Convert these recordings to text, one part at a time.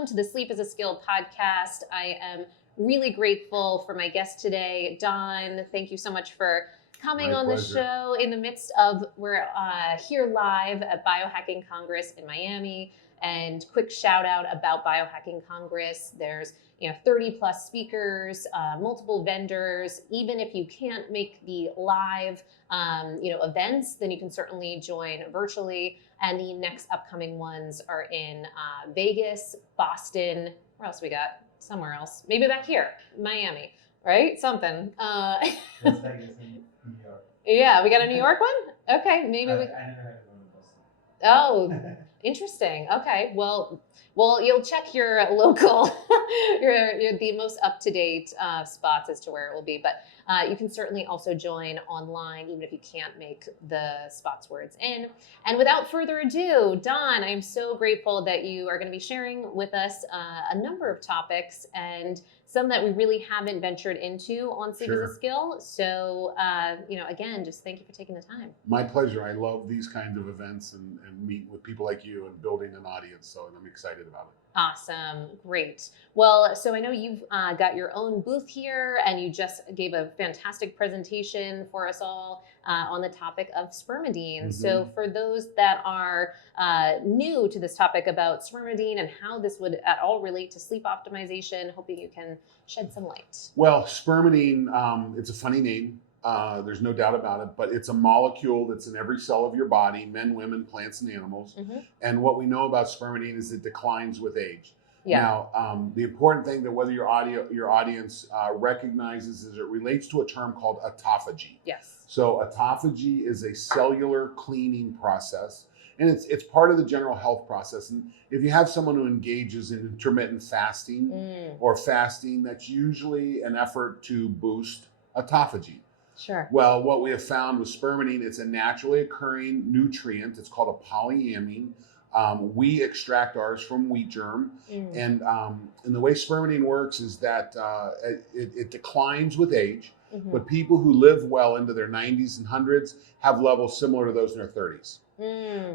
welcome to the Sleep is a Skill podcast. I am really grateful for my guest today, Don. Thank you so much for coming on the show in the midst of, we're here live at Biohacking Congress in Miami. And quick shout out about Biohacking Congress. There's 30 plus speakers, multiple vendors. Even if you can't make the live events, then you can certainly join virtually. And the next upcoming ones are in Vegas, Boston. Where else we got? Somewhere else. Maybe back here, Miami, right? Something. Vegas in New York. Yeah, we got a New York one? Okay, maybe we. I never had to go to Boston. Oh, interesting. Okay, well, you'll check your local, your the most up-to-date spots as to where it will be. But you can certainly also join online, even if you can't make the spots where it's in. And without further ado, Don, I'm so grateful that you are going to be sharing with us a number of topics and some that we really haven't ventured into on Sleep as a Skill. So, again, just thank you for taking the time. My pleasure. I love these kinds of events and meeting with people like you and building an audience. So I'm excited about it. Awesome. Great. Well, so I know you've got your own booth here and you just gave a fantastic presentation for us all on the topic of spermidine. Mm-hmm. So for those that are new to this topic about spermidine and how this would at all relate to sleep optimization, hoping you can shed some light. Well, spermidine, it's a funny name. There's no doubt about it, but it's a molecule that's in every cell of your body, men, women, plants, and animals. Mm-hmm. And what we know about spermidine is it declines with age. Yeah. Now, the important thing that whether your audience recognizes is it relates to a term called autophagy. Yes. So autophagy is a cellular cleaning process, and it's part of the general health process. And if you have someone who engages in intermittent fasting or fasting, that's usually an effort to boost autophagy. Sure. Well, what we have found with spermidine, it's a naturally occurring nutrient. It's called a polyamine. We extract ours from wheat germ. And the way spermidine works is that it declines with age, but people who live well into their 90s and 100s have levels similar to those in their 30s.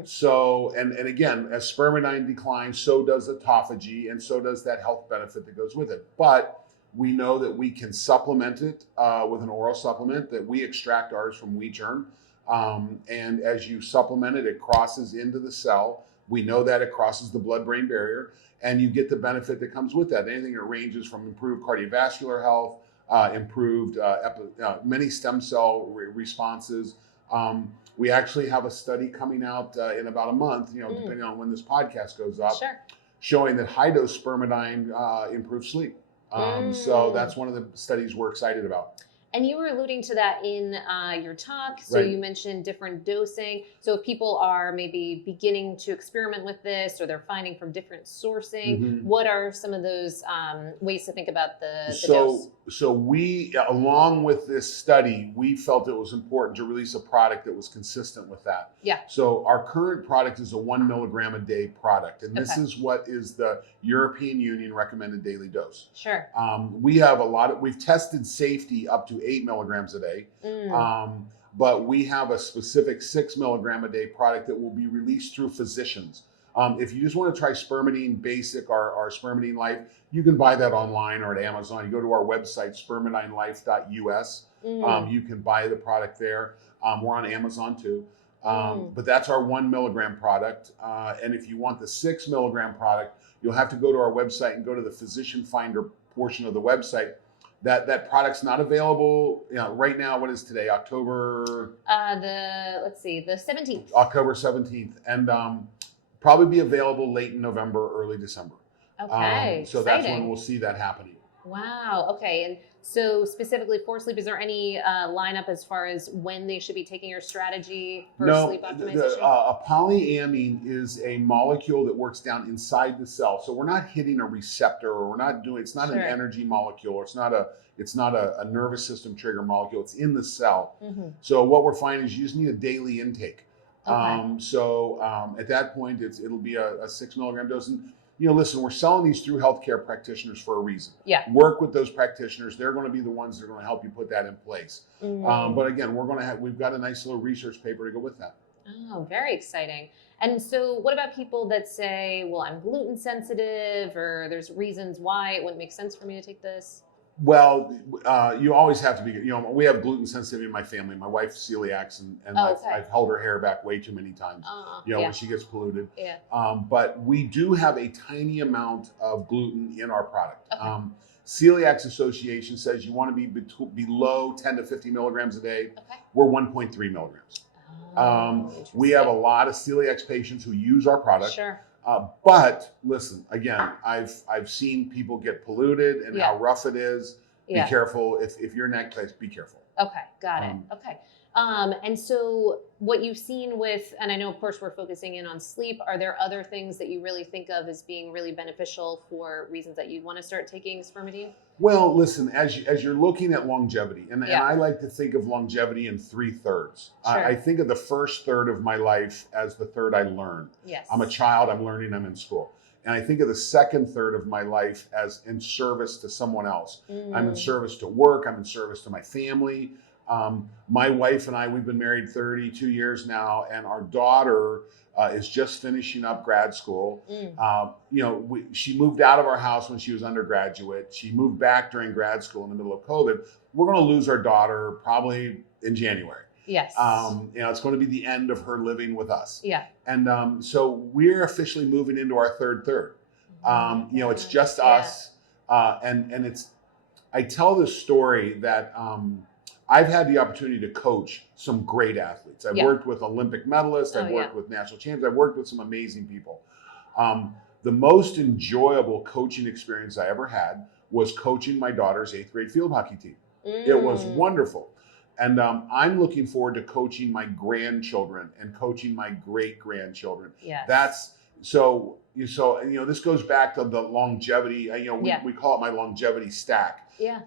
So, and again, as spermidine declines, so does autophagy, and so does that health benefit that goes with it. But we know that we can supplement it with an oral supplement, that we extract ours from wheat germ. And as you supplement it, it crosses into the cell. We know that it crosses the blood-brain barrier, and you get the benefit that comes with that. Anything that ranges from improved cardiovascular health, improved many stem cell responses. We actually have a study coming out in about a month, depending on when this podcast goes up, showing that high-dose spermidine improves sleep. So that's one of the studies we're excited about. And you were alluding to that in your talk. So you mentioned different dosing. So if people are maybe beginning to experiment with this or they're finding from different sourcing, what are some of those ways to think about the dose? So we, along with this study, we felt it was important to release a product that was consistent with that. Yeah. So our current product is a 1 milligram a day product. And this is what is the European Union recommended daily dose. Sure. We have we've tested safety up to 8 milligrams a day. But we have a specific 6 milligram a day product that will be released through physicians. If you just want to try Spermidine Basic or Spermidine Life, you can buy that online or at Amazon. You go to our website, spermidinelife.us. You can buy the product there. We're on Amazon too. But that's our 1 milligram product. And if you want the 6 milligram product, you'll have to go to our website and go to the physician finder portion of the website. That product's not available right now. What is today? October? The 17th. October 17th. And probably be available late in November, early December. Okay. So exciting. That's when we'll see that happening. Wow. Okay. And so specifically for sleep, is there any lineup as far as when they should be taking your strategy for sleep optimization? A polyamine is a molecule that works down inside the cell. So we're not hitting a receptor, or it's not an energy molecule, or it's not a nervous system trigger molecule. It's in the cell. So what we're finding is you just need a daily intake. At that point, it'll be a 6 milligram dose. And listen, we're selling these through healthcare practitioners for a reason. Yeah. Work with those practitioners. They're going to be the ones that are going to help you put that in place. But again, we've got a nice little research paper to go with that. Oh, very exciting. And so what about people that say, well, I'm gluten sensitive, or there's reasons why it wouldn't make sense for me to take this? Well, you always have to be, we have gluten sensitivity in my family. My wife's celiac, and Oh, okay. I've held her hair back way too many times, Yeah. when she gets polluted. Yeah. But we do have a tiny amount of gluten in our product. Okay. Celiac Association says you want to be below 10 to 50 milligrams a day. Okay. We're 1.3 milligrams. We have a lot of celiac patients who use our product. Sure. But listen, again, I've seen people get polluted and how rough it is. Be careful. If you're in that place, be careful. Okay, got it. Okay. And so what you've seen with, and I know of course we're focusing in on sleep, are there other things that you really think of as being really beneficial for reasons that you want to start taking spermidine? Well, listen, as you're looking at longevity, and I like to think of longevity in 3/3. Sure. I think of the first third of my life as the third I learn. Yes. I'm a child, I'm learning, I'm in school. And I think of the second third of my life as in service to someone else. I'm in service to work, I'm in service to my family. My wife and I, we've been married 32 years now, and our daughter is just finishing up grad school. She moved out of our house when she was undergraduate. She moved back during grad school in the middle of COVID. We're going to lose our daughter probably in January. Yes. It's going to be the end of her living with us. Yeah. And so we're officially moving into our third. It's just us. And it's, I tell this story that I've had the opportunity to coach some great athletes. I've worked with Olympic medalists. I've worked with national champions. I've worked with some amazing people. The most enjoyable coaching experience I ever had was coaching my daughter's 8th grade field hockey team. It was wonderful. And I'm looking forward to coaching my grandchildren and coaching my great-grandchildren. Yes. This goes back to the longevity. We call it my longevity stack. Yeah.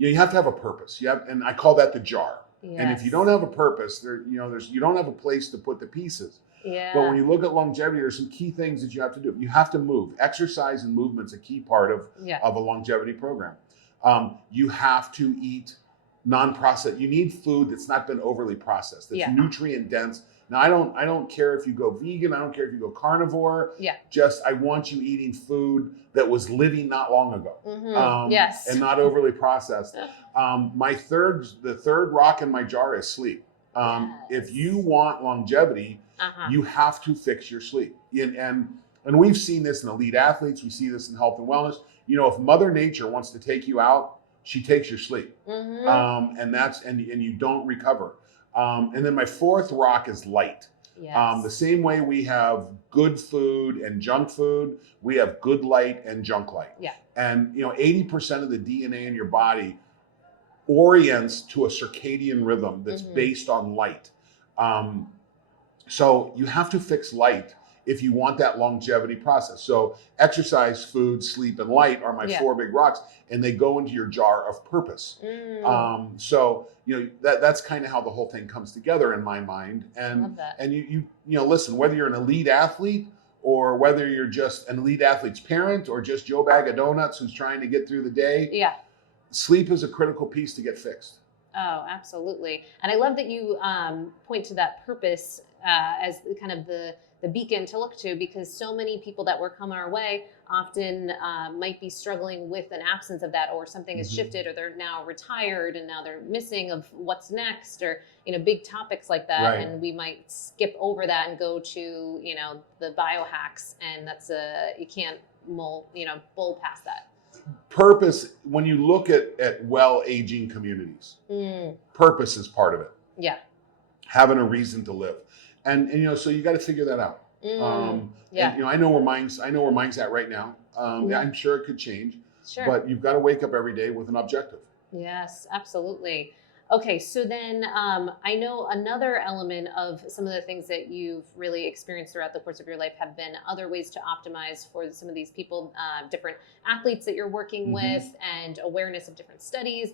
You have to have a purpose. And I call that the jar. Yes. And if you don't have a purpose, you don't have a place to put the pieces. Yeah. But when you look at longevity, there's some key things that you have to do. You have to move. Exercise and movement's a key part of a longevity program. You have to eat non-processed. You need food that's not been overly processed. That's nutrient dense. Now, I don't care if you go vegan. I don't care if you go carnivore. Yeah. Just I want you eating food that was living not long ago. Yes. And not overly processed. The third rock in my jar is sleep. If you want longevity, you have to fix your sleep. And we've seen this in elite athletes. We see this in health and wellness. If Mother Nature wants to take you out, she takes your sleep. And you don't recover. And then my fourth rock is light. Yes. The same way we have good food and junk food, we have good light and junk light. Yeah. And 80% of the DNA in your body orients to a circadian rhythm that's based on light. So you have to fix light if you want that longevity process. So exercise, food, sleep, and light are my 4 big rocks, and they go into your jar of purpose. That's kind of how the whole thing comes together in my mind. And love that. and you listen, whether you're an elite athlete or whether you're just an elite athlete's parent or just Joe Bag of Donuts who's trying to get through the day, sleep is a critical piece to get fixed. Oh, absolutely. And I love that you point to that purpose as kind of the beacon to look to, because so many people that were coming our way often might be struggling with an absence of that, or something has shifted, or they're now retired and now they're missing of what's next, or big topics like that. Right. And we might skip over that and go to the biohacks, and that's you can't bull past that. Purpose, when you look at well-aging communities, purpose is part of it. Yeah. Having a reason to live. And so you got to figure that out. And, I know where mine's at right now. I'm sure it could change. Sure. But you've got to wake up every day with an objective. Yes, absolutely. Okay, so then I know another element of some of the things that you've really experienced throughout the course of your life have been other ways to optimize for some of these people, different athletes that you're working with, and awareness of different studies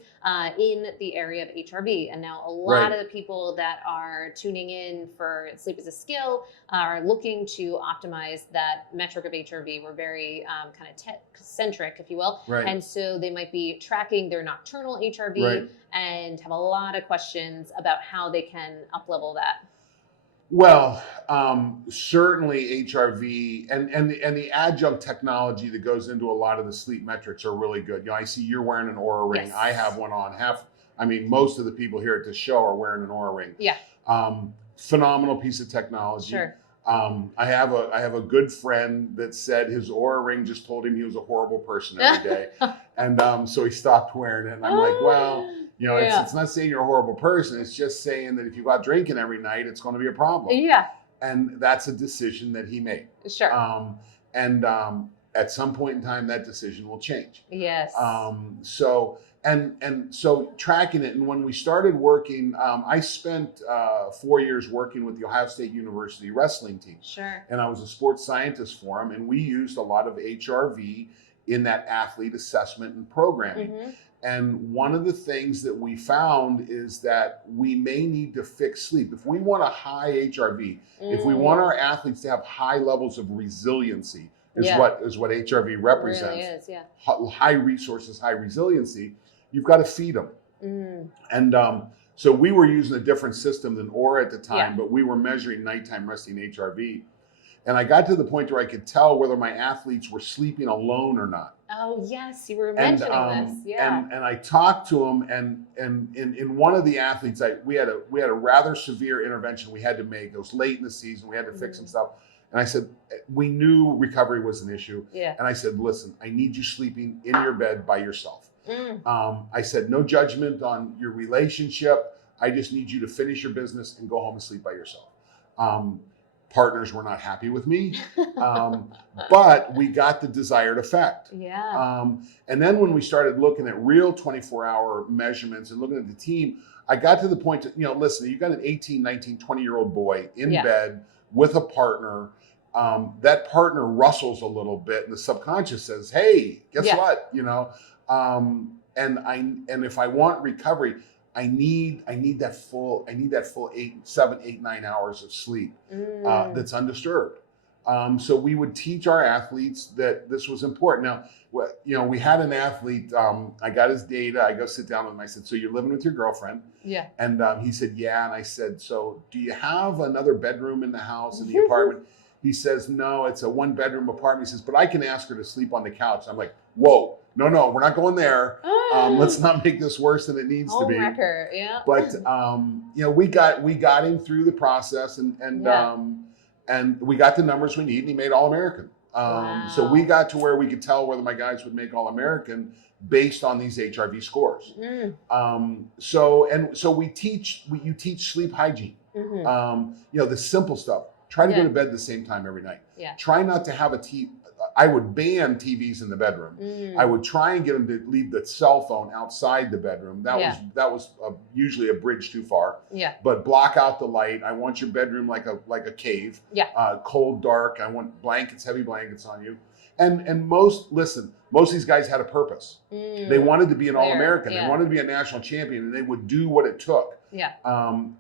in the area of HRV. And now a lot of the people that are tuning in for Sleep as a Skill are looking to optimize that metric of HRV. We're very kind of tech-centric, if you will. Right. And so they might be tracking their nocturnal HRV and have a lot of questions about how they can up-level that. Well, certainly HRV and the adjunct technology that goes into a lot of the sleep metrics are really good. I see you're wearing an Aura ring. Yes. I have one on. Most of the people here at the show are wearing an Aura ring. Yeah. Phenomenal piece of technology. Sure. I have a good friend that said his Aura ring just told him he was a horrible person every day, and so he stopped wearing it. And I'm like, well, it's not saying you're a horrible person. It's just saying that if you go out drinking every night, it's going to be a problem. Yeah. And that's a decision that he made. Sure. At some point in time, that decision will change. Yes. So tracking it, and when we started working, I spent 4 years working with the Ohio State University wrestling team. Sure. And I was a sports scientist for them, and we used a lot of HRV in that athlete assessment and programming. Mm-hmm. And one of the things that we found is that we may need to fix sleep. If we want a high HRV, if we want our athletes to have high levels of resiliency, is what HRV represents. It really is, yeah. High resources, high resiliency. You've got to feed them. And so we were using a different system than Aura at the time, but we were measuring nighttime resting HRV. And I got to the point where I could tell whether my athletes were sleeping alone or not. Oh, yes, you were mentioning this. Yeah. And I talked to them, and in one of the athletes, we had a rather severe intervention we had to make. It was late in the season. We had to fix some stuff. And I said, we knew recovery was an issue. Yeah. And I said, listen, I need you sleeping in your bed by yourself. I said, no judgment on your relationship. I just need you to finish your business and go home and sleep by yourself. Partners were not happy with me, but we got the desired effect. Yeah. And then when we started looking at real 24-hour measurements and looking at the team, I got to the point to, listen, you've got an 18, 19, 20-year-old boy in bed with a partner. That partner rustles a little bit, and the subconscious says, hey, guess what? And if I want recovery, I need that full 7, 8, 9 hours of sleep that's undisturbed. So we would teach our athletes that this was important. Now, we had an athlete. I got his data. I go sit down with him. I said, "So you're living with your girlfriend?" Yeah. And he said, "Yeah." And I said, "So do you have another bedroom in the house, in the apartment?" He says, "No, it's a 1-bedroom apartment." He says, "But I can ask her to sleep on the couch." I'm like, "Whoa, no, we're not going there. Let's not make this worse than it needs to be." Wrecker, yeah. But we got him through the process, and we got the numbers we need, and he made All-American. So we got to where we could tell whether my guys would make All-American based on these HRV scores. So you teach sleep hygiene. The simple stuff. Try to go to bed the same time every night. Yeah. Try not to have I would ban TVs in the bedroom. I would try and get them to leave the cell phone outside the bedroom. That was usually a bridge too far. Yeah. But block out the light. I want your bedroom like a cave. Yeah. Cold, dark. I want heavy blankets on you. And most of these guys had a purpose. They wanted to be an All-American. They wanted to be a national champion, and they would do what it took. Yeah.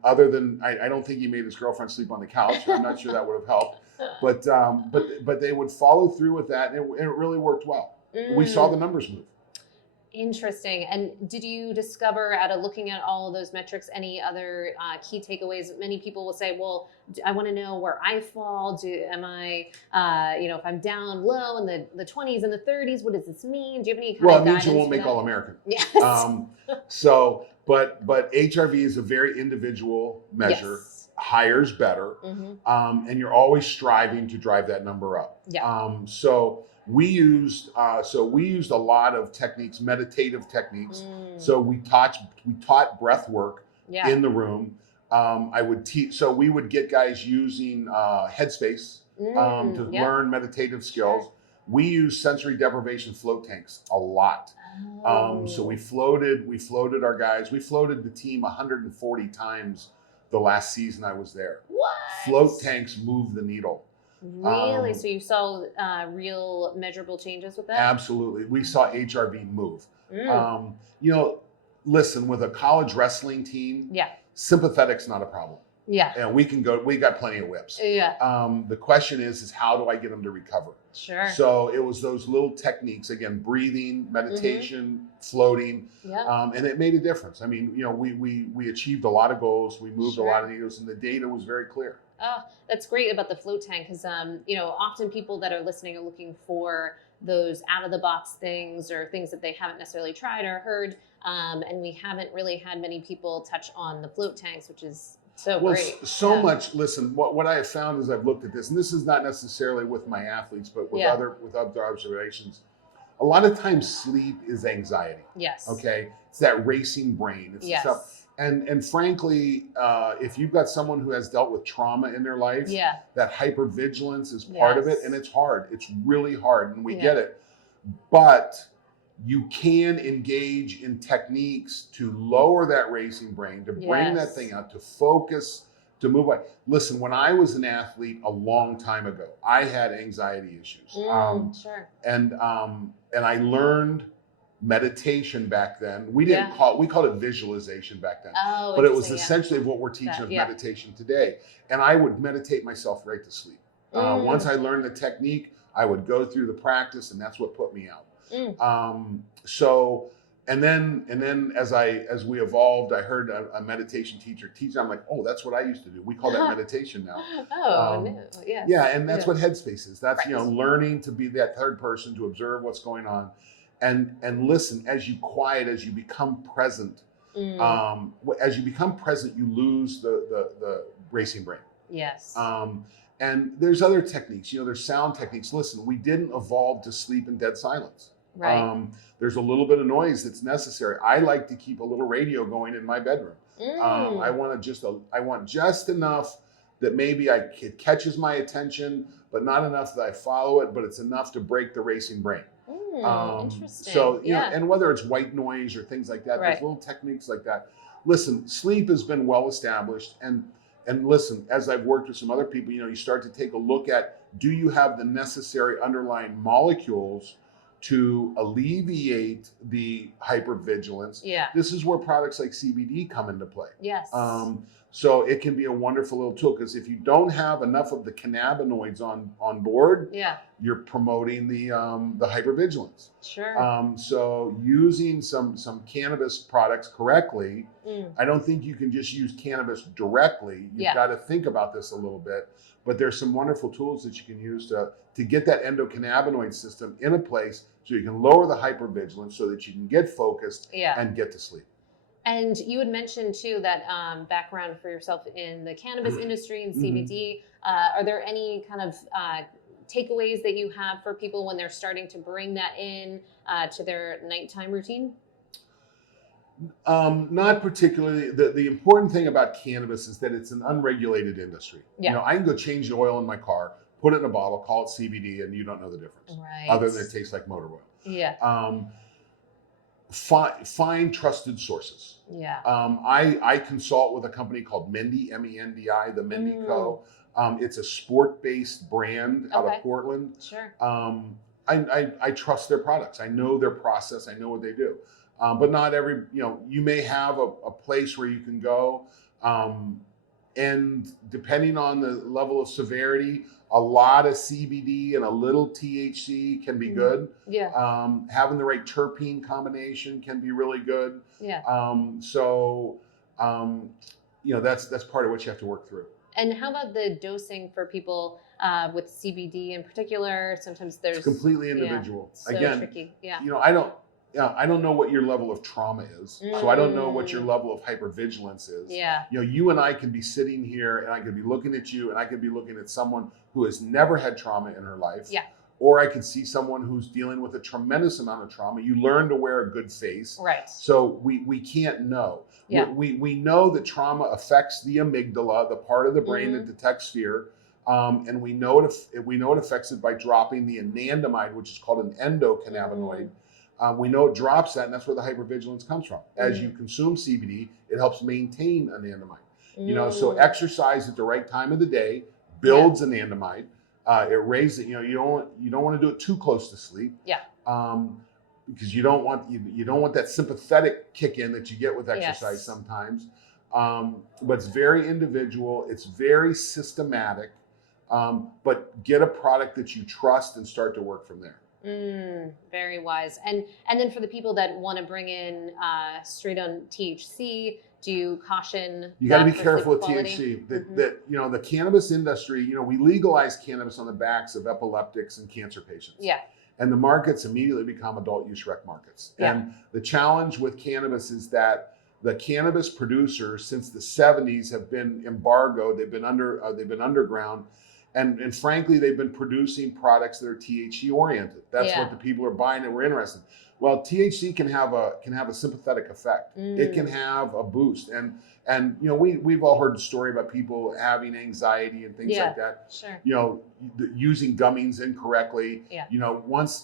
Other than I don't think he made his girlfriend sleep on the couch. I'm not sure that would have helped. But they would follow through with that, and it really worked well. We saw the numbers move. Interesting. And did you discover, out of looking at all of those metrics, any other key takeaways? Many people will say, well, I want to know where I fall. Am I, if I'm down low in the 20s and the 30s, what does this mean? Do you have any kind of guidance? Well, it means you won't make All-American. Yes. But HRV is a very individual measure. Yes. Higher is better. And you're always striving to drive that number up. Yeah. So we used a lot of techniques, meditative techniques. So we taught breath work in the room. I would teach. So we would get guys using Headspace to learn meditative skills. Sure. We use sensory deprivation float tanks a lot. So we floated our guys. We floated the team 140 times the last season I was there. What? Float tanks move the needle. Really? So you saw real measurable changes with that? Absolutely. We saw HRV move. Listen, with a college wrestling team, sympathetic's not a problem. Yeah. And we got plenty of whips. Yeah. The question is how do I get them to recover? Sure. So it was those little techniques, again, breathing, meditation, floating, and it made a difference. I mean, we achieved a lot of goals. We moved a lot of needles, and the data was very clear. Oh, that's great about the float tank because, often people that are listening are looking for those out of the box things or things that they haven't necessarily tried or heard. And we haven't really had many people touch on the float tanks, which is so great. So much. Listen, what I have found as I've looked at this, and this is not necessarily with my athletes, but with other observations. A lot of times, sleep is anxiety. Yes. Okay, it's that racing brain. It's stuff. And frankly, if you've got someone who has dealt with trauma in their life, that hypervigilance is part of it, and it's hard. It's really hard, and we get it. But you can engage in techniques to lower that racing brain, to bring that thing out, to focus, to move away. Listen, when I was an athlete a long time ago, I had anxiety issues. Sure. And I learned meditation back then. We called it visualization back then. Oh, but it was essentially what we're teaching of meditation today. And I would meditate myself right to sleep. Once I learned the technique, I would go through the practice, and that's what put me out. And then as we evolved, I heard a meditation teacher teach. I'm like, oh, that's what I used to do. We call that meditation now. Yeah, and that's what Headspace is. That's learning to be that third person, to observe what's going on, and listen. As you quiet, as you become present, as you become present, you lose the racing brain. Yes. And there's other techniques. There's sound techniques. Listen, we didn't evolve to sleep in dead silence. Right. There's a little bit of noise that's necessary. I like to keep a little radio going in my bedroom. I want just enough that maybe it catches my attention, but not enough that I follow it, but it's enough to break the racing brain. Interesting. So, and whether it's white noise or things like that, there's little techniques like that. Listen, sleep has been well established. And listen, as I've worked with some other people, you start to take a look at, do you have the necessary underlying molecules to alleviate the hypervigilance? Yeah. This is where products like CBD come into play. Yes. So it can be a wonderful little tool, because if you don't have enough of the cannabinoids on board, you're promoting the hypervigilance. Sure. So using some cannabis products correctly, I don't think you can just use cannabis directly. You've got to think about this a little bit. But there's some wonderful tools that you can use to get that endocannabinoid system in a place so you can lower the hypervigilance, so that you can get focused and get to sleep. And you had mentioned too that background for yourself in the cannabis industry and CBD. Are there any kind of takeaways that you have for people when they're starting to bring that in to their nighttime routine? Not particularly. The important thing about cannabis is that it's an unregulated industry. I can go change the oil in my car, put it in a bottle, call it CBD, and you don't know the difference. Right. Other than it tastes like motor oil. Yeah. Find trusted sources. Yeah. I consult with a company called Mendi, MENDI, the Mendi Co. It's a sport-based brand out of Portland. Sure. I trust their products. I know their process. I know what they do. But not every, you may have a place where you can go. And depending on the level of severity, a lot of CBD and a little THC can be good. Yeah. Having the right terpene combination can be really good. Yeah. That's part of what you have to work through. And how about the dosing for people with CBD in particular? Sometimes there's it's completely individual. So Again, tricky. Yeah. I don't know what your level of trauma is. So I don't know what your level of hypervigilance is. Yeah. You and I can be sitting here, and I could be looking at you, and I could be looking at someone who has never had trauma in her life. Yeah. Or I could see someone who's dealing with a tremendous amount of trauma. You learn to wear a good face. Right. So we can't know. Yeah. We know that trauma affects the amygdala, the part of the brain that detects fear. And we know it affects it by dropping the anandamide, which is called an endocannabinoid. We know it drops that, and that's where the hypervigilance comes from. As you consume CBD, it helps maintain anandamide. So exercise at the right time of the day builds anandamide. It raises it. You don't want to do it too close to sleep. Yeah. Because you don't want that sympathetic kick in that you get with exercise sometimes. But it's very individual. It's very systematic. But get a product that you trust and start to work from there. Very wise. And then for the people that want to bring in straight on THC, do you caution? You got to be that for careful sleep with quality? THC. That the cannabis industry, we legalized cannabis on the backs of epileptics and cancer patients. Yeah. And the markets immediately become adult use rec markets. Yeah. And the challenge with cannabis is that the cannabis producers since the 70s have been embargoed. They've been underground. And frankly, they've been producing products that are THC oriented. That's what the people are buying that we're interested in. Well, THC can have a sympathetic effect. It can have a boost. And we've all heard the story about people having anxiety and things like that. Sure. Using gummies incorrectly. Yeah.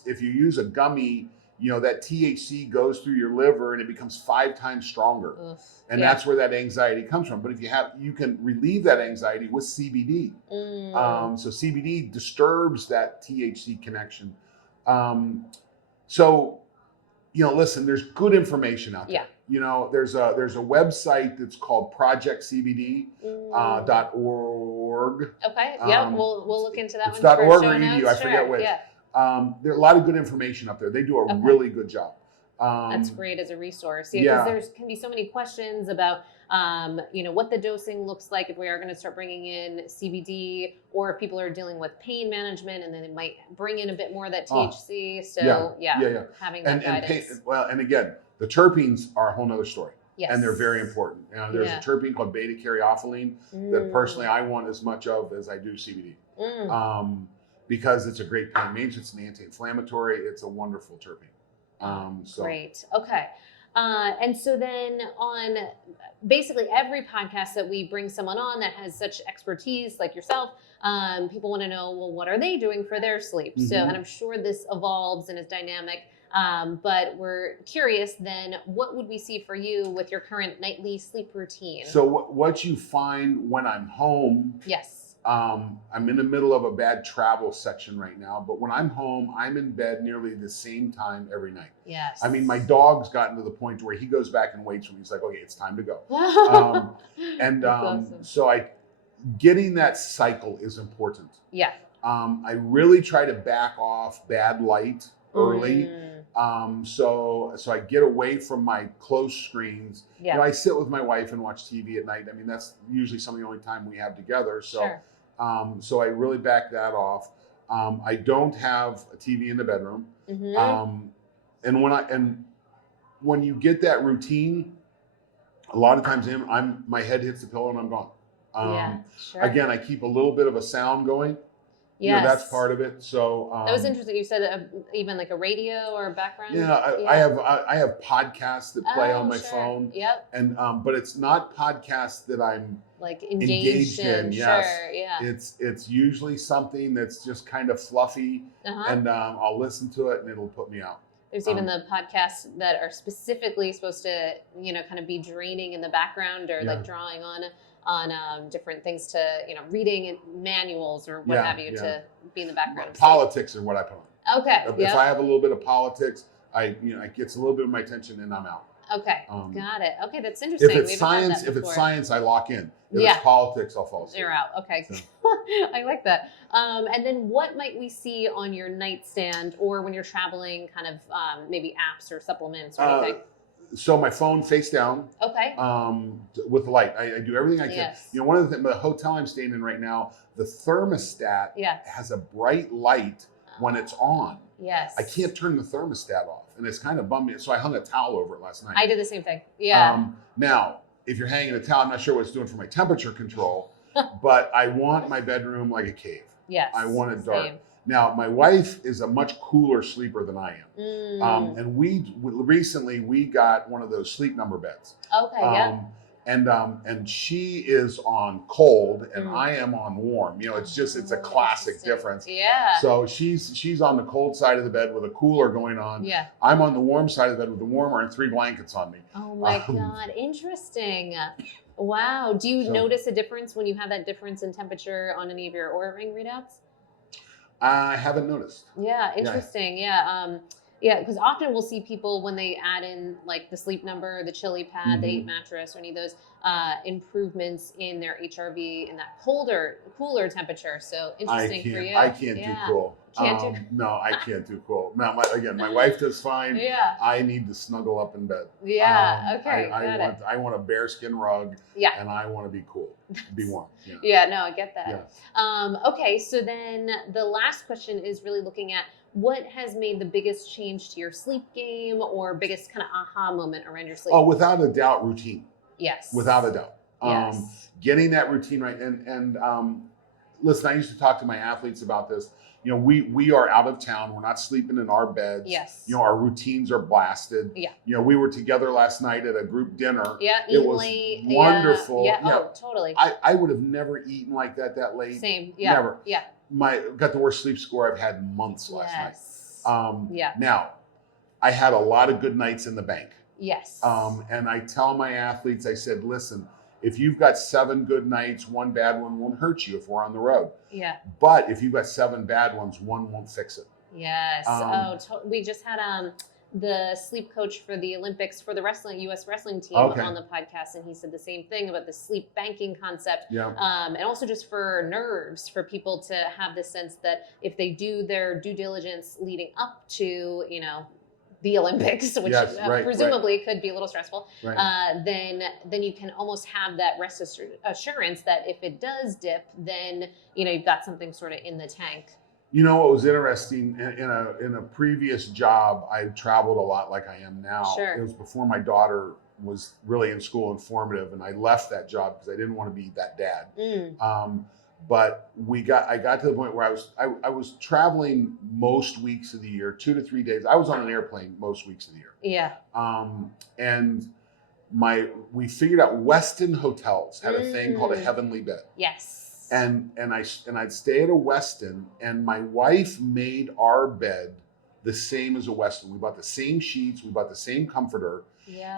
If you use a gummy, that THC goes through your liver and it becomes 5 times stronger. Oof. And that's where that anxiety comes from. But if you can relieve that anxiety with CBD. So CBD disturbs that THC connection. Listen, there's good information out there. Yeah. There's a website that's called projectcbd.org. Okay. Yeah. We'll look into that it's one. .org for or show edu. notes. I forget which. Yeah. There are a lot of good information up there. They do a really good job. That's great as a resource. Yeah, because there can be so many questions about, what the dosing looks like if we are going to start bringing in CBD, or if people are dealing with pain management, and then it might bring in a bit more of that THC. So having that guidance. And again, the terpenes are a whole nother story. Yes. And they're very important. There's a terpene called beta-caryophyllene that personally I want as much of as I do CBD. Because it's a great pain management, it's an anti-inflammatory, it's a wonderful terpene. Great. Okay. And so then on basically every podcast that we bring someone on that has such expertise like yourself, people want to know, well, what are they doing for their sleep? So, and I'm sure this evolves and is dynamic, but we're curious then, what would we see for you with your current nightly sleep routine? So what you find when I'm home. Yes. I'm in the middle of a bad travel section right now, but when I'm home, I'm in bed nearly the same time every night. Yes. I mean, my dog's gotten to the point where he goes back and waits for me. He's like, okay, it's time to go. Awesome. So getting that cycle is important. Yeah. I really try to back off bad light early. So I get away from my close screens. Yeah. I sit with my wife and watch TV at night. I mean, that's usually some of the only time we have together. So, so I really back that off. I don't have a TV in the bedroom. And when you get that routine, a lot of times my head hits the pillow and I'm gone. Again, I keep a little bit of a sound going. Yes. That's part of it. So that was interesting. You said even like a radio or background. I have podcasts that play on my phone. Yep. And but it's not podcasts that I'm like engaged in. Yes. Sure. Yeah. It's usually something that's just kind of fluffy, and I'll listen to it and it'll put me out. There's even the podcasts that are specifically supposed to kind of be draining in the background, or like drawing on different ththings to, reading manuals or what have you to be in the background. Politics are what I put on. Okay. If I have a little bit of politics, it gets a little bit of my attention and I'm out. Okay. Got it. Okay. That's interesting. If it's science, I lock in. If it's politics, I'll fall asleep. You're out. Okay. So. I like that. And then what might we see on your nightstand, or when you're traveling, kind of maybe apps or supplements or anything? So my phone face down. Okay. With the light, I do everything I can. Yes. One of the hotel I'm staying in right now, the thermostat has a bright light when it's on. Yes. I can't turn the thermostat off, and it's kind of bummed me. So I hung a towel over it last night. I did the same thing. Yeah. Now, if you're hanging a towel, I'm not sure what it's doing for my temperature control, but I want my bedroom like a cave. Yes. I want it dark. Same. Now, my wife is a much cooler sleeper than I am. And we recently got one of those Sleep Number beds. Okay, And she is on cold and I am on warm. It's a classic difference. Yeah. So she's on the cold side of the bed with a cooler going on. Yeah. I'm on the warm side of the bed with the warmer and 3 blankets on me. Oh my God, interesting. Wow. Do you notice a difference when you have that difference in temperature on any of your Oura Ring readouts? I haven't noticed. Yeah, interesting. Yeah. Yeah, because often we'll see people when they add in like the Sleep Number, the Chili Pad, the 8 mattress, or any of those improvements in their HRV in that cooler temperature. So interesting for you. I can't do cool. Can't do. No, I can't do cool. Now, my wife does fine. Yeah. I need to snuggle up in bed. Yeah. Okay. I want a bearskin rug. Yeah. And I want to be cool, be warm. Yeah. Yeah. No, I get that. Yeah. Okay. So then the last question is really looking at what has made the biggest change to your sleep game or biggest kind of aha moment around your sleep? Oh, without a doubt, routine. Yes. Without a doubt. Yes. Getting that routine right. And listen, I used to talk to my athletes about this. You know, we are out of town. We're not sleeping in our beds. Yes. You know, our routines are blasted. Yeah. You know, we were together last night at a group dinner. Yeah. It was wonderful. Yeah. Oh, totally. I would have never eaten like that late. Same. Yeah. Never. Yeah. Got the worst sleep score I've had in months last night. Yeah. Now, I had a lot of good nights in the bank. Yes. And I tell my athletes, I said, listen, if you've got 7 good nights, 1 bad one won't hurt you if we're on the road. Yeah. But if you've got 7 bad ones, 1 won't fix it. Yes. We just had the sleep coach for the Olympics for the U.S. wrestling team on the podcast, and he said the same thing about the sleep banking concept. Yeah. And also just for nerves, for people to have the sense that if they do their due diligence leading up to, you know, the Olympics, which presumably could be a little stressful, then you can almost have that rest assurance that if it does dip, then you know you've got something sort of in the tank. You know what was interesting in a previous job, I traveled a lot like I am now. Sure. It was before my daughter was really in school and formative, and I left that job because I didn't want to be that dad. But I got to the point where I was traveling most weeks of the year, 2 to 3 days. I was on an airplane most weeks of the year. Yeah. And we figured out Westin hotels had a thing called a heavenly bed. Yes. And I'd stay at a Westin, and my wife made our bed the same as a Westin. We bought the same sheets, we bought the same comforter,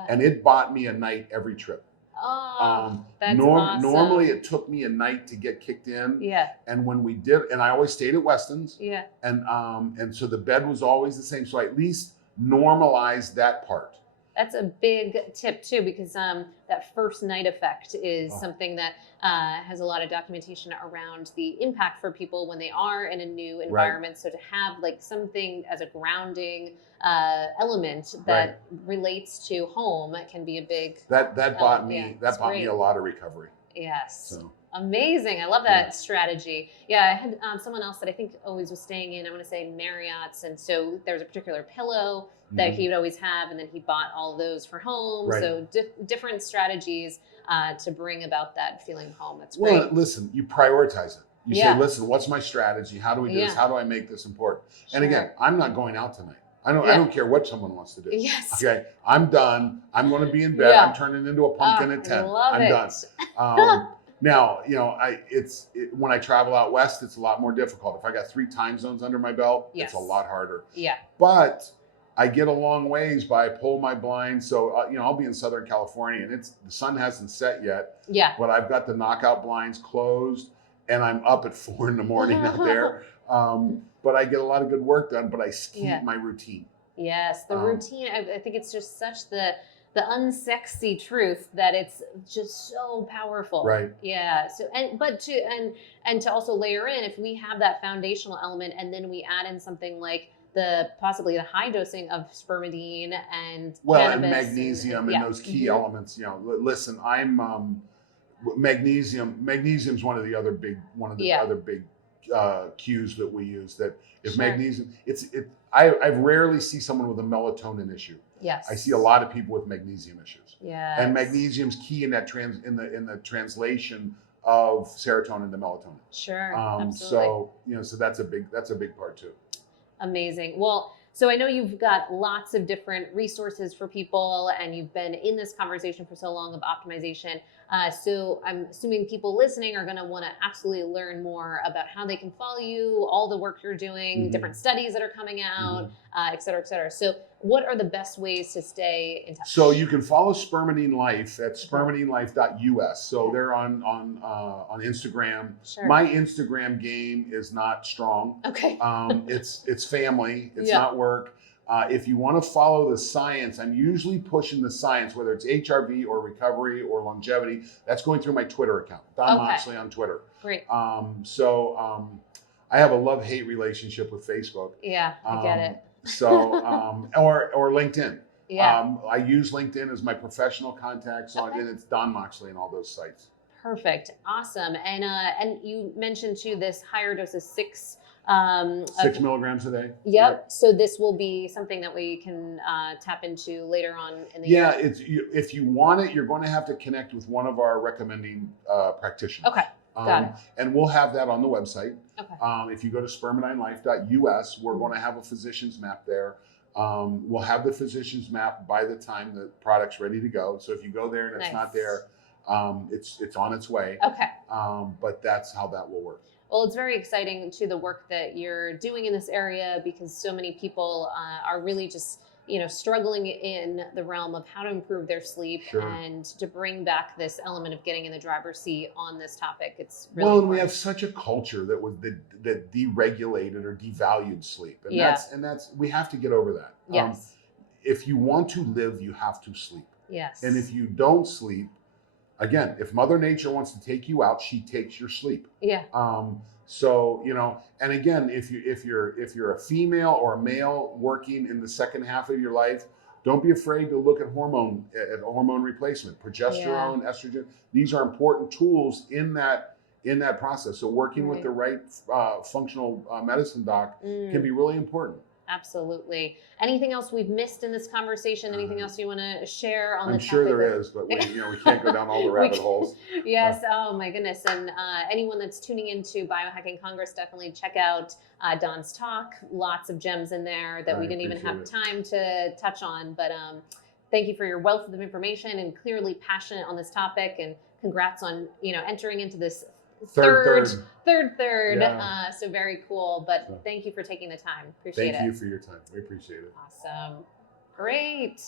and it bought me a night every trip. Oh, that's awesome. Normally it took me a night to get kicked in. Yeah. And when we did, and I always stayed at Westin's. Yeah. And so the bed was always the same. So I at least normalized that part. That's a big tip too, because that first night effect is something that has a lot of documentation around the impact for people when they are in a new environment. So to have like something as a grounding element that relates to home can be a big that bought me a lot of recovery. Yes. So. Amazing. I love that strategy. Yeah, I had someone else that I think always was staying in, I want to say Marriott's. And so there was a particular pillow that he would always have. And then he bought all those for home. Right. So different strategies to bring about that feeling home. That's great. Well, listen, you prioritize it. You say, listen, what's my strategy? How do we do this? How do I make this important? Sure. And again, I'm not going out tonight. I don't care what someone wants to do. Yes. Okay. I'm done. I'm going to be in bed. I'm turning into a pumpkin at 10. I'm done. Now, you know, when I travel out west, it's a lot more difficult. If I got 3 time zones under my belt, it's a lot harder. Yeah. But I get a long ways by pull my blinds. So, you know, I'll be in Southern California and the sun hasn't set yet. Yeah. But I've got the knockout blinds closed and I'm up at 4 a.m. out there. But I get a lot of good work done, but I keep my routine. Yes. The routine, I think it's just such the unsexy truth that it's just so powerful. Right. Yeah. So to also layer in, if we have that foundational element and then we add in something like possibly the high dosing of spermidine and cannabis and magnesium and those key elements, you know, listen, magnesium's one of the other big cues that we use, that if magnesium, I rarely see someone with a melatonin issue. Yes. I see a lot of people with magnesium issues. Yeah. And magnesium's key in that in the translation of serotonin to melatonin. Sure. Absolutely. So, you know, so that's a big part too. Amazing. Well, so I know you've got lots of different resources for people and you've been in this conversation for so long of optimization. So I'm assuming people listening are going to want to absolutely learn more about how they can follow you, all the work you're doing, different studies that are coming out, et cetera, et cetera. So what are the best ways to stay in touch? So you can follow Spermidine Life at spermidinelife.us. So they're on Instagram. Sure. My Instagram game is not strong. Okay. It's family. It's not work. If you want to follow the science, I'm usually pushing the science, whether it's HRV or recovery or longevity. That's going through my Twitter account, Don Moxley on Twitter. Great. I have a love-hate relationship with Facebook. Yeah, I get it. Or LinkedIn. Yeah. I use LinkedIn as my professional contact, so and it's Don Moxley and all those sites. Perfect. Awesome. And you mentioned too this higher dose of 6 milligrams a day. Yep. So this will be something that we can tap into later on in the year. If you want it, you're going to have to connect with one of our recommending practitioners. Okay. Got it. And we'll have that on the website. Okay. If you go to spermininelife.us, we're going to have a physician's map there. We'll have the physician's map by the time the product's ready to go. So if you go there and it's not there, it's on its way. Okay. But that's how that will work. Well, it's very exciting to the work that you're doing in this area because so many people are really just struggling in the realm of how to improve their sleep and to bring back this element of getting in the driver's seat on this topic. It's really important. We have such a culture that deregulated or devalued sleep, and that's we have to get over that. Yes. If you want to live, you have to sleep. Yes. And if you don't sleep, again, if Mother Nature wants to take you out, she takes your sleep. Yeah. And again, if you're a female or a male working in the second half of your life, don't be afraid to look at hormone replacement, progesterone, estrogen. These are important tools in that process. So working with the right functional medicine doc can be really important. Absolutely. Anything else we've missed in this conversation? Anything else you want to share on the topic? I'm sure there is, but we can't go down all the rabbit holes. Yes. Oh my goodness. And anyone that's tuning into Biohacking Congress, definitely check out Don's talk. Lots of gems in there that we didn't even have time to touch on. But thank you for your wealth of information and clearly passionate on this topic. And congrats on entering into this third. Yeah. So very cool. But thank you for taking the time. Appreciate it. Thank you for your time. We appreciate it. Awesome. Great.